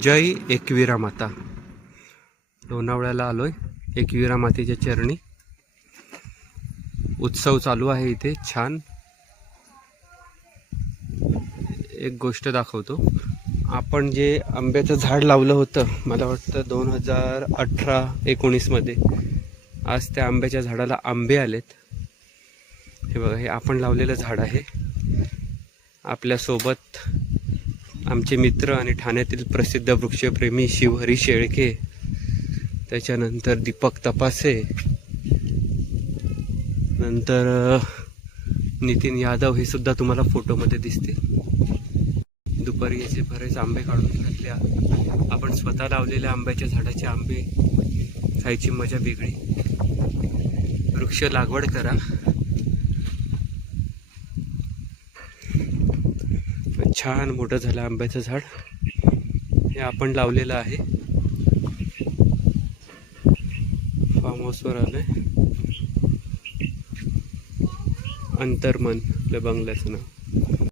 जय एकवीरा माता. लोणावळ्याला आलोय. एकवीरा मातेच्या चरणी उत्सव चालू आहे इथे. छान एक गोष्ट दाखवतो. आपण जे आंब्याचं झाड लावलं होतं, मला वाटतं 2018-19 मध्ये, आज त्या आंब्याच्या झाडाला आंबे आलेत. हे बघा, हे आपण लावलेलं झाड आहे. आपल्यासोबत आमचे मित्र आणि ठाण्यातील प्रसिद्ध वृक्षप्रेमी शिवहरी शेळके, त्याच्यानंतर दीपक तपासे, नंतर नितीन यादव, हे सुद्धा तुम्हाला फोटोमध्ये दिसतील. दुपारी याचे बरेच आंबे काढून घातले. आपण स्वतः लावलेल्या आंब्याच्या झाडाचे आंबे खायची मजा वेगळी. वृक्ष लागवड करा. छान मोठं झालं आंब्याचं झाड. हे आपण लावलेलं आहे. फार्म हाऊसवर आलोय. अंतर्मन आपल्या बंगल्याचं नाव.